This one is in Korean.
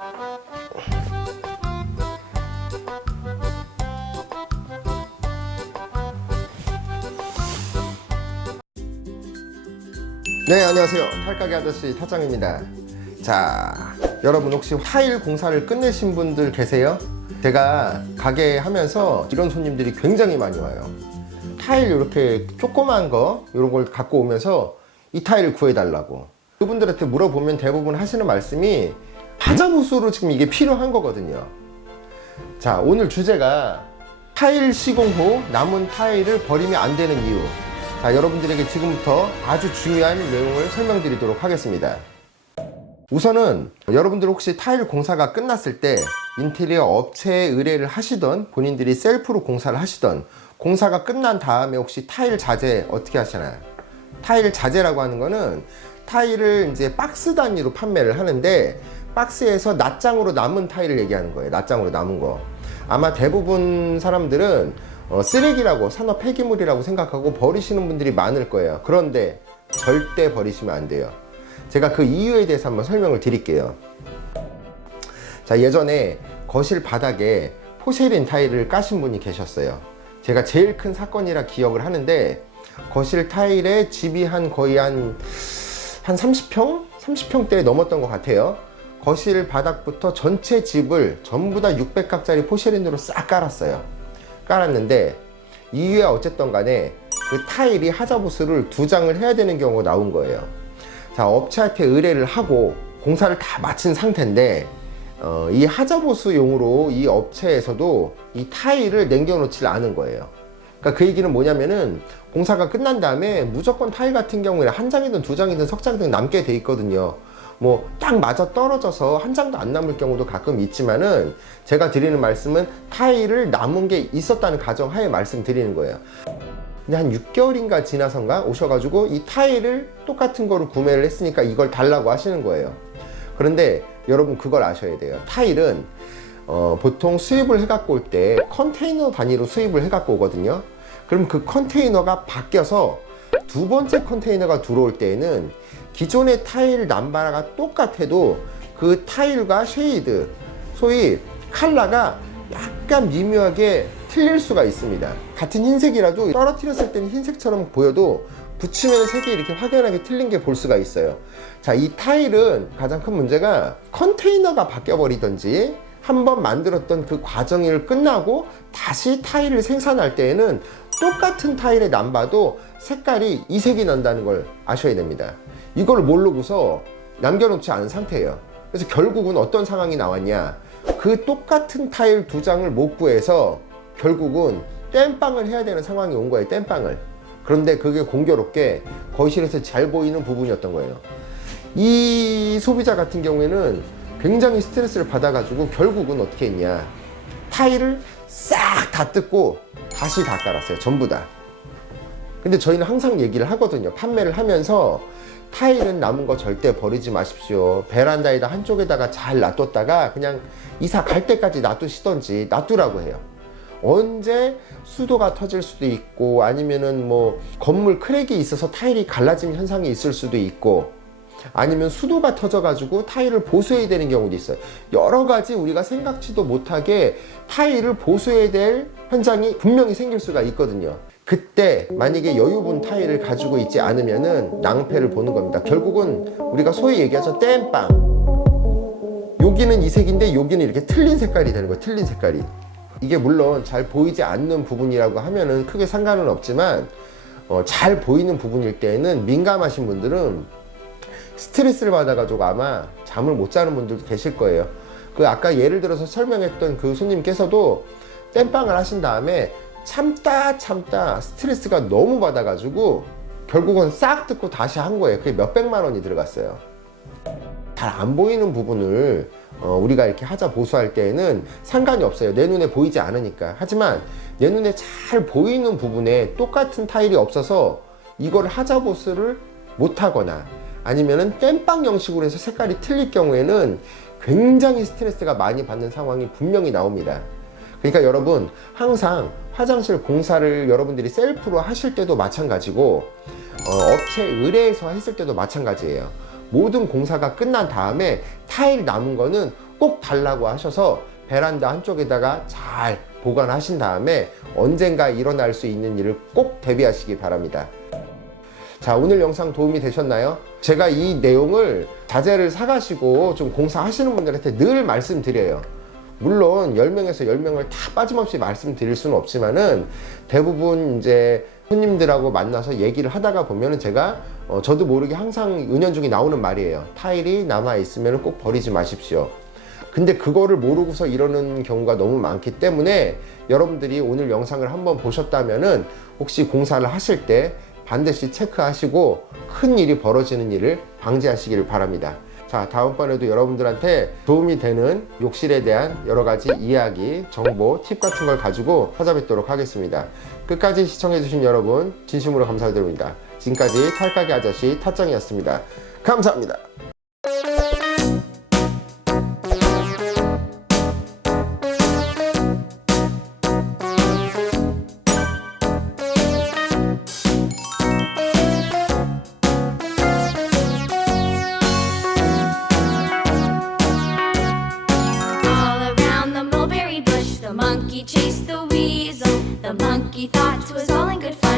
네, 안녕하세요. 탈가게 아저씨 타장입니다. 자, 여러분 혹시 타일 공사를 끝내신 분들 계세요? 제가 가게 하면서 이런 손님들이 굉장히 많이 와요. 타일 이렇게 조그만 거 이런 걸 갖고 오면서 이 타일을 구해달라고. 그분들한테 물어보면 대부분 하시는 말씀이 하자보수로 지금 이게 필요한 거거든요. 자, 오늘 주제가 타일 시공 후 남은 타일을 버리면 안 되는 이유. 자, 여러분들에게 지금부터 아주 중요한 내용을 설명드리도록 하겠습니다. 우선은 여러분들 혹시 타일 공사가 끝났을 때 인테리어 업체에 의뢰를 하시던 본인들이 셀프로 공사를 하시던 공사가 끝난 다음에 혹시 타일 자재 어떻게 하시나요? 타일 자재라고 하는 거는 타일을 이제 박스 단위로 판매를 하는데 박스에서 낱장으로 남은 타일을 얘기하는 거예요. 낱장으로 남은 거. 아마 대부분 사람들은 쓰레기라고 산업 폐기물이라고 생각하고 버리시는 분들이 많을 거예요. 그런데 절대 버리시면 안 돼요. 제가 그 이유에 대해서 한번 설명을 드릴게요. 자, 예전에 거실 바닥에 포세린 타일을 까신 분이 계셨어요. 제가 제일 큰 사건이라 기억을 하는데 거실 타일에 집이 거의 한 30평? 30평대 넘었던 것 같아요. 거실 바닥부터 전체 집을 전부 다 600각짜리 포세린으로 싹 깔았어요. 깔았는데 이후에 어쨌든 간에 그 타일이 하자보수를 2장을 해야 되는 경우가 나온 거예요. 자, 업체한테 의뢰를 하고 공사를 다 마친 상태인데 이 하자보수용으로 이 업체에서도 이 타일을 남겨놓지 않은 거예요. 그러니까 그 얘기는 뭐냐면은 공사가 끝난 다음에 무조건 타일 같은 경우에는 1장이든 2장이든 석 장이든 남게 돼 있거든요. 뭐 딱 맞아 떨어져서 1장도 안 남을 경우도 가끔 있지만은 제가 드리는 말씀은 타일을 남은 게 있었다는 가정하에 말씀드리는 거예요. 근데 한 6개월인가 지나선가 오셔가지고 이 타일을 똑같은 거를 구매를 했으니까 이걸 달라고 하시는 거예요. 그런데 여러분 그걸 아셔야 돼요. 타일은 보통 수입을 해갖고 올 때 컨테이너 단위로 수입을 해갖고 오거든요. 그럼 그 컨테이너가 바뀌어서 두 번째 컨테이너가 들어올 때에는 기존의 타일 남바가 똑같아도 그 타일과 쉐이드, 소위 컬러가 약간 미묘하게 틀릴 수가 있습니다. 같은 흰색이라도 떨어뜨렸을 때는 흰색처럼 보여도 붙이면 색이 이렇게 확연하게 틀린 게 볼 수가 있어요. 자, 이 타일은 가장 큰 문제가 컨테이너가 바뀌어 버리든지 한번 만들었던 그 과정이 끝나고 다시 타일을 생산할 때에는 똑같은 타일의 남바도 색깔이 이색이 난다는 걸 아셔야 됩니다. 이걸 모르고서 남겨놓지 않은 상태예요. 그래서 결국은 어떤 상황이 나왔냐, 그 똑같은 타일 2장을 못 구해서 결국은 땜빵을 해야 되는 상황이 온 거예요. 땜빵을. 그런데 그게 공교롭게 거실에서 잘 보이는 부분이었던 거예요. 이 소비자 같은 경우에는 굉장히 스트레스를 받아가지고 결국은 어떻게 했냐, 타일을 싹 다 뜯고 다시 다 깔았어요. 전부 다. 근데 저희는 항상 얘기를 하거든요. 판매를 하면서 타일은 남은 거 절대 버리지 마십시오. 베란다에다 한쪽에다가 잘 놔뒀다가 그냥 이사 갈 때까지 놔두시던지 놔두라고 해요. 언제 수도가 터질 수도 있고 아니면은 뭐 건물 크랙이 있어서 타일이 갈라지는 현상이 있을 수도 있고 아니면 수도가 터져가지고 타일을 보수해야 되는 경우도 있어요. 여러 가지 우리가 생각지도 못하게 타일을 보수해야 될 현상이 분명히 생길 수가 있거든요. 그때 만약에 여유분 타일을 가지고 있지 않으면은 낭패를 보는 겁니다. 결국은 우리가 소위 얘기하죠, 땜빵. 여기는 이 색인데 여기는 이렇게 틀린 색깔이 되는 거예요. 틀린 색깔이. 이게 물론 잘 보이지 않는 부분이라고 하면은 크게 상관은 없지만 잘 보이는 부분일 때에는 민감하신 분들은 스트레스를 받아가지고 아마 잠을 못 자는 분들도 계실 거예요. 그 아까 예를 들어서 설명했던 그 손님께서도 땜빵을 하신 다음에 참다 스트레스가 너무 받아가지고 결국은 싹 뜯고 다시 한 거예요. 그게 몇백만 원이 들어갔어요. 잘 안 보이는 부분을 우리가 이렇게 하자 보수할 때에는 상관이 없어요. 내 눈에 보이지 않으니까. 하지만 내 눈에 잘 보이는 부분에 똑같은 타일이 없어서 이걸 하자 보수를 못하거나 아니면은 땜빵 형식으로 해서 색깔이 틀릴 경우에는 굉장히 스트레스가 많이 받는 상황이 분명히 나옵니다. 그러니까 여러분 항상 화장실 공사를 여러분들이 셀프로 하실 때도 마찬가지고 업체 의뢰해서 했을 때도 마찬가지예요. 모든 공사가 끝난 다음에 타일 남은 거는 꼭 달라고 하셔서 베란다 한쪽에다가 잘 보관하신 다음에 언젠가 일어날 수 있는 일을 꼭 대비하시기 바랍니다. 자, 오늘 영상 도움이 되셨나요? 제가 이 내용을 자재를 사가시고 좀 공사하시는 분들한테 늘 말씀드려요. 물론 10명에서 10명을 다 빠짐없이 말씀드릴 수는 없지만은 대부분 이제 손님들하고 만나서 얘기를 하다가 보면은 제가 저도 모르게 항상 은연중에 나오는 말이에요. 타일이 남아 있으면 꼭 버리지 마십시오. 근데 그거를 모르고서 이러는 경우가 너무 많기 때문에 여러분들이 오늘 영상을 한번 보셨다면은 혹시 공사를 하실 때 반드시 체크하시고 큰 일이 벌어지는 일을 방지하시기를 바랍니다. 자, 다음번에도 여러분들한테 도움이 되는 욕실에 대한 여러 가지 이야기, 정보, 팁 같은 걸 가지고 찾아뵙도록 하겠습니다. 끝까지 시청해주신 여러분 진심으로 감사드립니다. 지금까지 탈가게 아저씨 탓짱이었습니다. 감사합니다. The monkey chased the weasel. The monkey thought 'twas all in good fun.